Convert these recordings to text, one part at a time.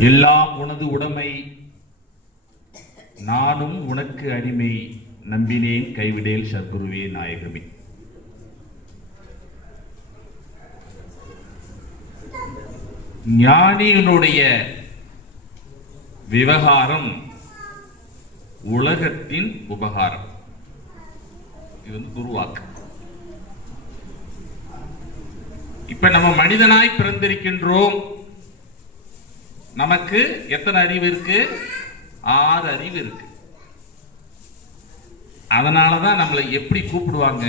எல்லாம் உனது உடைமை. நானும் உனக்கு அடிமை. நம்பினேன் கைவிடேல் சத்குருவே நாயகமே. ஞானியினுடைய விவகாரம் உலகத்தின் உபகாரம். இது வந்து குருவாக்கு இப்ப நம்ம மனிதனாய் பிறந்திருக்கின்றோம். நமக்கு எத்தனை அறிவு இருக்கு? ஆறு அறிவு இருக்கு. அதனாலதான் நம்மளை எப்படி கூப்பிடுவாங்க?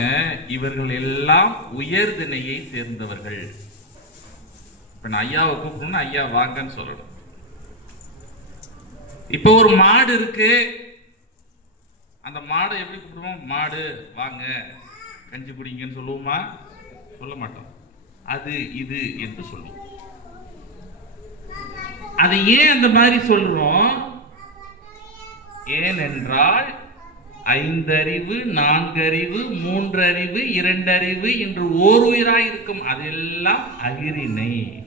இவர்கள் எல்லாம் உயர்திணையை சேர்ந்தவர்கள். இப்ப நான் ஐயாவை கூப்பிடணும்னா ஐயா வாங்கன்னு சொல்லணும். இப்போ ஒரு மாடு இருக்கு. அந்த மாடை எப்படி கூப்பிடுவோம்? மாடு வாங்க. கஞ்சி குடிங்கன்னு சொல்லுவோமா? சொல்ல மாட்டோம். அது இது என்று சொல்லுவோம். அதை ஏன் அந்த மாதிரி சொல்றோம்? ஏனென்றால் ஐந்தறிவு நான்கறிவு மூன்றறிவு இரண்டறிவு என்று ஓர் உயிராக இருக்கும். அதெல்லாம் அகிரிணை.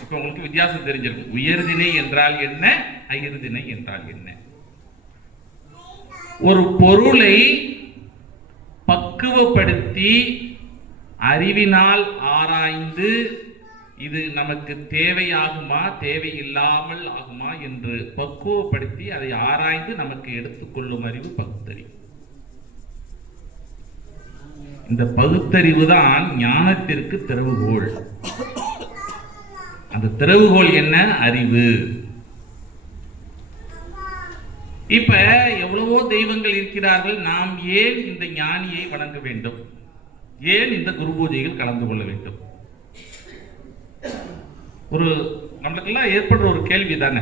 இப்ப உங்களுக்கு வித்தியாசம் தெரிஞ்சிருக்கும். உயர்திணை என்றால் என்ன? அகிர்தினை என்றால் என்ன? ஒரு பொருளை பக்குவப்படுத்தி அறிவினால் ஆராய்ந்து இது நமக்கு தேவையாகுமா தேவையில்லாமல் ஆகுமா என்று பக்குவப்படுத்தி அதை ஆராய்ந்து நமக்கு எடுத்துக்கொள்ளும் அறிவு பகுத்தறிவு. இந்த பகுத்தறிவு தான் ஞானத்திற்கு திறவுகோள். அந்த திறவுகோள் என்ன? அறிவு. இப்ப எவ்வளவோ தெய்வங்கள் இருக்கிறார்கள் நாம் ஏன் இந்த ஞானியை வணங்க வேண்டும்? ஏன் இந்த குரு பூஜையில் கலந்து கொள்ள வேண்டும்? ஒரு நம்மளுக்கெல்லாம் ஏற்படுற ஒரு கேள்வி தானே.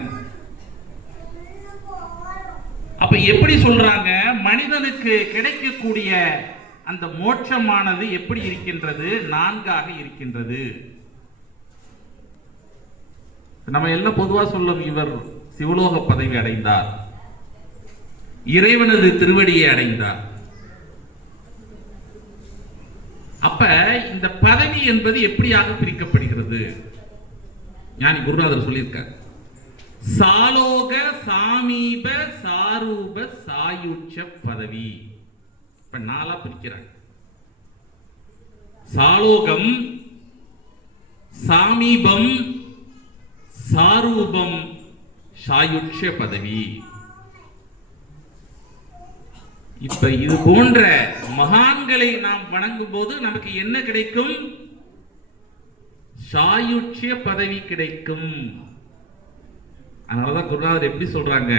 அப்ப எப்படி சொல்றாங்க? மனிதனுக்கு கிடைக்கக்கூடிய அந்த மோட்சமானது எப்படி இருக்கின்றது? நான்காக இருக்கின்றது. நம்ம எல்லாம் பொதுவா சொல்லும் இவர் சிவலோக பதவி அடைந்தார். இறைவனது திருவடியை அடைந்தார். அப்ப இந்த பதவி என்பது எப்படியாக பிரிக்கப்படுகிறது? ஞானி குருநாதர் சொல்லியிருக்கார். சாலோக சாமீப சாரூப சாயுட்ச பதவி. இப்ப நாளா பிரிக்கிறாங்க. சாலோகம் சாமீபம் சாரூபம் சாயுட்ச பதவி. இப்ப இது போன்ற மகான்களை நாம் வணங்கும் போது நமக்கு என்ன கிடைக்கும்? சாயுட்சிய பதவி கிடைக்கும். அதனாலதான் குருநாதர் எப்படி சொல்றாங்க?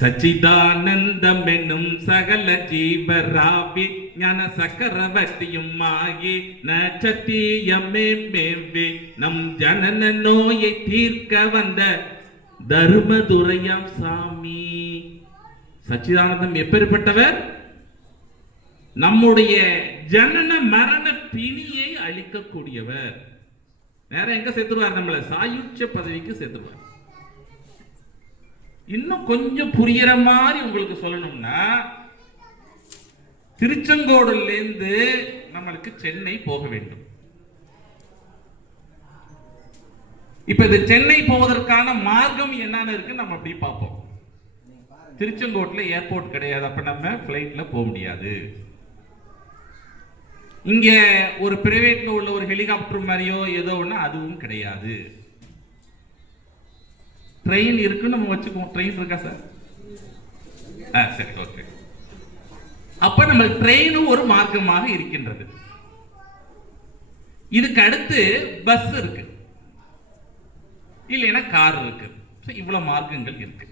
சச்சிதானந்தம் என்னும் சகல ஜீவராபி ஞான சக்கரவர்த்தியும் மாயி நச்சத்தியமே மேவே நம் ஜனன நோயை தீர்க்க வந்த தர்மதுரையாம் சாமி. சச்சிதானந்தம் எப்பேற்பட்டவர்? நம்முடைய ஜனன மரண பிணியை அழிக்கக்கூடியவர். வேற எங்க சேர்த்துருவார் நம்மள? சாயுட்ச பதவிக்கு சேர்த்துருவார். இன்னும் கொஞ்சம் புரியற மாதிரி உங்களுக்கு சொல்லணும்னா திருச்செங்கோடுலேருந்து நம்மளுக்கு சென்னை போக வேண்டும். இப்ப இது சென்னை போவதற்கான மார்க்கம் என்னன்னு இருக்கு நம்ம அப்படி பார்ப்போம். திருச்செங்கோட்டில் ஏர்போர்ட் கிடையாது அப்ப நம்ம பிளைட்ல போக முடியாது. இங்கே ஒரு பிரைவேட்ல உள்ள ஒரு ஹெலிகாப்டர் மாதிரியோ ஏதோ ஒன்று அதுவும் கிடையாது. ட்ரெயின் இருக்குன்னு நம்ம வச்சுக்குவோம். ட்ரெயின் இருக்கா சார்? ஆ சரி ஓகே. அப்ப நம்ம ட்ரெயினும் ஒரு மார்க்கமாக இருக்கின்றது. இதுக்கு அடுத்து பஸ் இருக்கு. இல்லைன்னா கார் இருக்கு. இவ்வளவு மார்க்கங்கள் இருக்கு.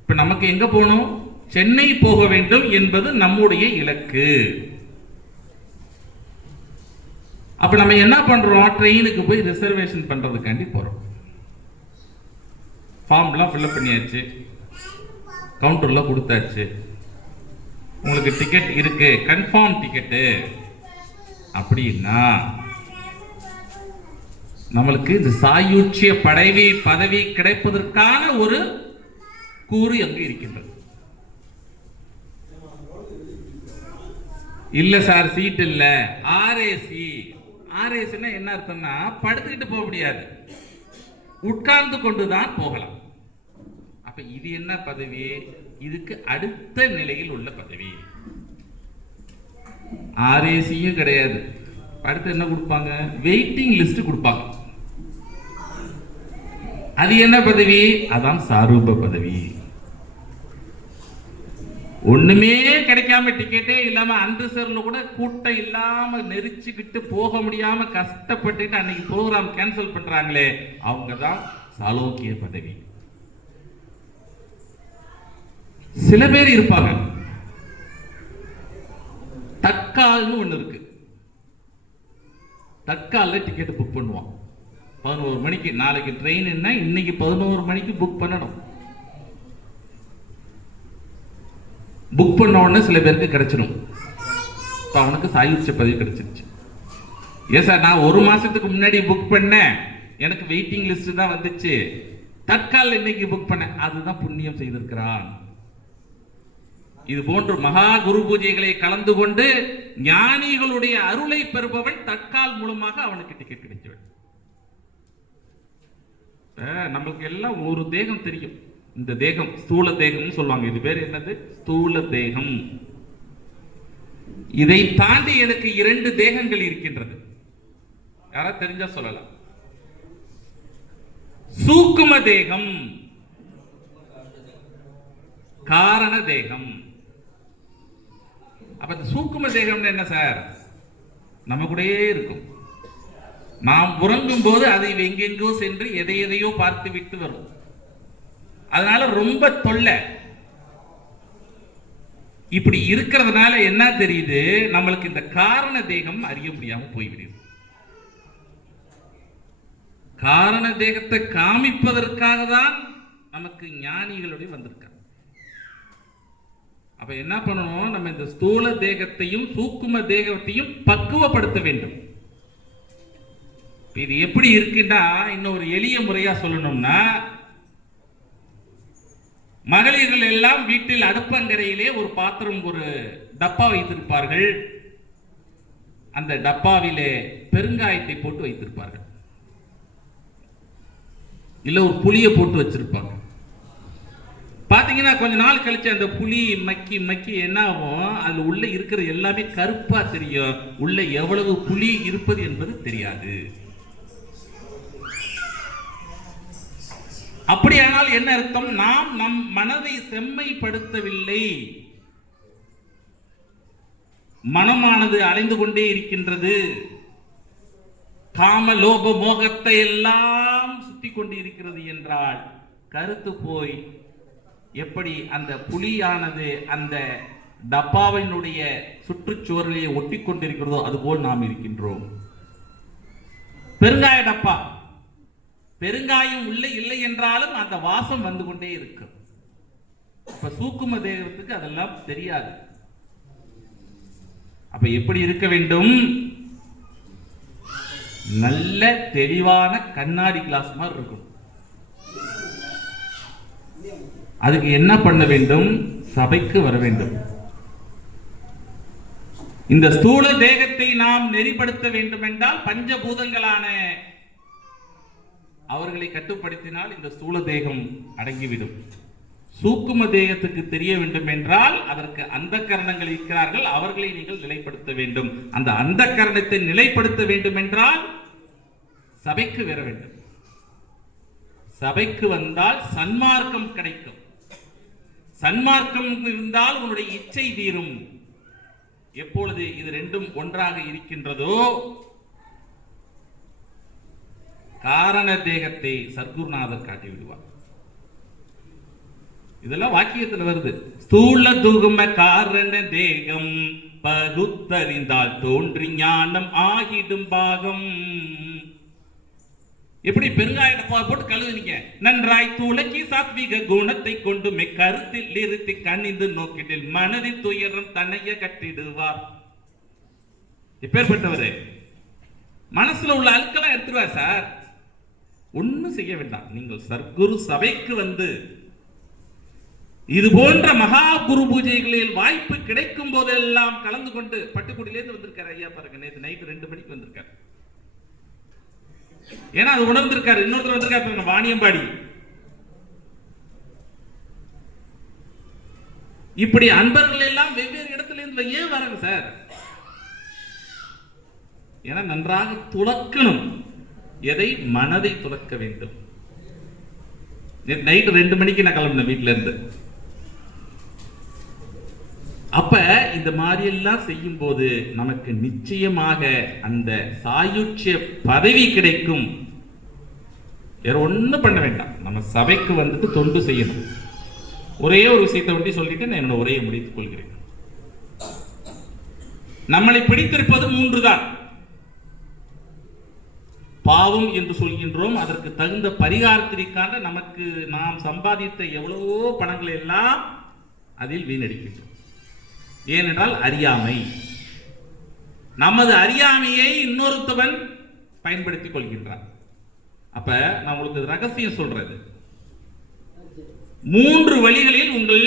இப்ப நமக்கு எங்க போகணும்? சென்னை போக வேண்டும் என்பது நம்முடைய இலக்கு. அப்போ நம்ம என்ன பண்ணுறோம் ட்ரெயினுக்கு போய் ரிசர்வேஷன் பண்ணுறதுக்காண்டி போகிறோம் ஃபார்ம்லாம் ஃபில்அப் பண்ணியாச்சு. கவுண்டர்லாம் கொடுத்தாச்சு. உங்களுக்கு டிக்கெட் இருக்கு. கன்ஃபார்ம் டிக்கெட்டு அப்படின்னா நம்மளுக்கு இந்த சாயுட்சிய படைவி பதவி கிடைப்பதற்கான ஒரு கூறு அங்கு இருக்கின்றது. இல்லை சார் சீட் இல்லை. ஆர்ஏசி ஆர்எஸ்னா என்ன அர்த்தம்னா படுத்துக்கிட்டு போக முடியாது. உட்கார்ந்து கொண்டு தான் போகலாம். அப்ப இது என்ன பதவி? இதுக்கு அடுத்த நிலையில் உள்ள பதவி. ஆர்ஏசியும் கிடையாது. அடுத்து என்ன கொடுப்பாங்க? வெயிட்டிங் லிஸ்ட் கொடுப்பாங்க. அது என்ன பதவி? அதான் சாரூப பதவி. ஒண்ணுமே கிடைக்காம டிக்கெட்டே இல்லாம அன்ரிசர்வ்ல கூட கூட்டம் இல்லாம நெரிச்சுக்கிட்டு போக முடியாம கஷ்டப்பட்டுட்டு அன்னைக்கு ப்ரோக்ராம் கேன்சல் பண்றாங்களே அவங்க தான் சாலோக்கிய பதவி. சில பேர் இருப்பாங்க. தற்கால்னு ஒண்ணு இருக்கு. தற்கால டிக்கெட் புக் பண்ணுவான். பதினோரு மணிக்கு நாளைக்கு ட்ரெயின் என்ன? இன்னைக்கு பதினோரு மணிக்கு புக் பண்ணணும். புக் பண்ண உடனே சில பேருக்கு கிடைச்சிடும் இப்போ அவனுக்கு சாயுட்ச பதவி கிடைச்சிருச்சு. ஏன் சார் நான் ஒரு மாதத்துக்கு முன்னாடி புக் பண்ணேன். எனக்கு வெயிட்டிங் லிஸ்ட் தான் வந்துச்சு. தற்கால இன்னைக்கு புக் பண்ணேன். அதுதான் புண்ணியம் செய்திருக்கிறான். இது போன்ற மகா குரு பூஜைகளை கலந்து கொண்டு ஞானிகளுடைய அருளை பெறுபவன் தற்கால் மூலமாக அவனுக்கு டிக்கெட் கிடைச்சவன் நம்மளுக்கு எல்லாம் ஒரு தேகம் தெரியும். இந்த தேகம் ஸ்தூல தேகம்னு சொல்லுவாங்க. இது பேர் என்னது? ஸ்தூல தேகம். இதை தாண்டி எனக்கு இரண்டு தேகங்கள் இருக்கின்றது. யாரா தெரிஞ்சா சொல்லலாம். சூக்கும தேகம் காரண தேகம். அப்ப இந்த சூக்கும தேகம்னு என்ன சார்? நம்ம கூடயே இருக்கும். நாம் உறங்கும் போது அது எங்கெங்கோ சென்று எதை எதையோ பார்த்து விட்டு வரும். அதனால ரொம்ப தொல்லை. இப்படி இருக்கிறதுனால என்ன தெரியுது? நம்மளுக்கு இந்த காரண தேகம் அறிய முடியாம போய்விடுது. காரண தேகத்தை காமிப்பதற்காக தான் நமக்கு ஞானிகளுடைய வந்திருக்காங்க. அப்ப என்ன பண்ணணும்? நம்ம இந்த ஸ்தூல தேகத்தையும் சூக்கும தேகத்தையும் பக்குவப்படுத்த வேண்டும். இது எப்படி இருக்குன்னா இன்னொரு எளிய முறையா சொல்லணும்னா மகளிர்கள் எல்லாம் வீட்டில் அடுப்பங்கரையிலே ஒரு பாத்திரம் ஒரு டப்பா வைத்திருப்பார்கள். அந்த டப்பாவிலே பெருங்காயத்தை போட்டு வைத்திருப்பார்கள். இல்ல ஒரு புளியை போட்டு வச்சிருப்பாங்க. பாத்தீங்கன்னா கொஞ்ச நாள் கழிச்சு அந்த புளி மக்கி மக்கி என்ன ஆகும்? அதுல உள்ள இருக்கிற எல்லாமே கருப்பா தெரியும். உள்ள எவ்வளவு புளி இருப்பது என்பது தெரியாது. அப்படியானால் என்ன அர்த்தம்? நாம் நம் மனதை செம்மைப்படுத்தவில்லை. மனமானது அலைந்து கொண்டே இருக்கின்றது. காம லோப மோகத்தை எல்லாம் சுத்தி கொண்டு இருக்கிறது என்றால் கருத்து போய் எப்படி அந்த புலியானது அந்த டப்பாவினுடைய சுற்றுச்சுவரிலே ஒட்டி கொண்டிருக்கிறதோ அதுபோல் நாம் இருக்கின்றோம். பெருங்காய டப்பா. பெருங்காயம் உள்ளே இல்லை என்றாலும் அந்த வாசம் வந்து கொண்டே இருக்கும் அப்ப சூக்கும தேகத்துக்கு அதெல்லாம் தெரியாது. அப்ப எப்படி இருக்க வேண்டும்? நல்ல தெளிவான கண்ணாடி கிளாஸ் மாதிரி இருக்கும் அதுக்கு என்ன பண்ண வேண்டும்? சபைக்கு வர வேண்டும். இந்த ஸ்தூல தேகத்தை நாம் நெறிப்படுத்த வேண்டும் என்றால் பஞ்சபூதங்களான அவர்களை கட்டுப்படுத்தினால் இந்த ஸ்தூல தேகம் அடங்கிவிடும். சூக்கும தேகத்துக்கு தெரிய வேண்டும் என்றால் அதற்கு அந்த கரணங்கள் இருக்கிறார்கள். அவர்களை நீங்கள் நிலைப்படுத்த வேண்டும். அந்த அந்த கரணத்தை நிலைப்படுத்த வேண்டும் என்றால் சபைக்கு வர வேண்டும். சபைக்கு வந்தால் சன்மார்க்கம் கிடைக்கும். சன்மார்க்கம் இருந்தால் உன்னுடைய இச்சை தீரும். எப்பொழுது இது ரெண்டும் ஒன்றாக இருக்கின்றதோ காரண தேகத்தை சத்குருநாதர் காட்டி விடுவார் இதெல்லாம் வாக்கியத்தில் வருது. ஸ்தூல துகும காரண தேகம் பகுத்தறிந்தால் தோன்றி ஞானம் ஆகிடும் பாகம். எப்படி பெருங்காய டப்பா போட்டு கழுதுனீங்க நன்றாய் துளக்கி சாத்விக குணத்தை கொண்டு மெ கருத்தில் நிறுத்தி கணிந்து நோக்கிட்டில் மனதின் துயரம் தன்னைய கட்டிடுவார். எப்பேற்பட்டவரு? மனசுல உள்ள அழுக்கெல்லாம் எடுத்துருவார் சார். ஒண்ணும் செய்ய வேண்டாம். நீங்கள் சர்க்குரு சபைக்கு வந்து இது போன்ற மகா குரு பூஜைகளில் வாய்ப்பு கிடைக்கும் போதெல்லாம் கலந்து கொண்டு பட்டுக்குடியிலேருந்து வந்திருக்காரு ஐயா பாருங்க. நேற்று நைட்டு ரெண்டு மணிக்கு வந்திருக்காரு. ஏன்னா அது உணர்ந்திருக்காரு. இன்னொருத்தர் வந்திருக்காரு பாருங்க, வாணியம்பாடி. இப்படி அன்பர்கள் எல்லாம் வெவ்வேறு இடத்துல இருந்து ஏன் வராங்க சார்? ஏன்னா நன்றாக துளக்கணும். எதை மனதை துறக்க வேண்டும்? நைட்டு ரெண்டு மணிக்கு நான் கிளம்பினேன் வீட்டில இருந்து அப்ப இந்த மாதிரி எல்லாம் செய்யும் போது நமக்கு நிச்சயமாக அந்த சாயுட்சிய பதவி கிடைக்கும். வேற ஒண்ணும் பண்ண வேண்டாம். நம்ம சபைக்கு வந்துட்டு தொண்டு செய்யணும். ஒரே ஒரு விஷயத்தை ஒட்டி சொல்லிட்டு நான் என்னோட உரையை முடித்துக் கொள்கிறேன். நம்மளை பிடித்திருப்பது மூன்று தான் பாவம் என்று சொல்கின்றோம். அதற்கு தகுந்த பரிகாரத்திற்காக நமக்கு நாம் சம்பாதித்த எவ்வளவோ பணங்களை எல்லாம் அதில் வீணடிக்கின்றோம் ஏனென்றால் அறியாமை. நமது அறியாமையை இன்னொருத்தவன் பயன்படுத்திக் கொள்கின்றான். அப்ப நான் உங்களுக்கு ரகசியம் சொல்றது. மூன்று வழிகளில் உங்கள்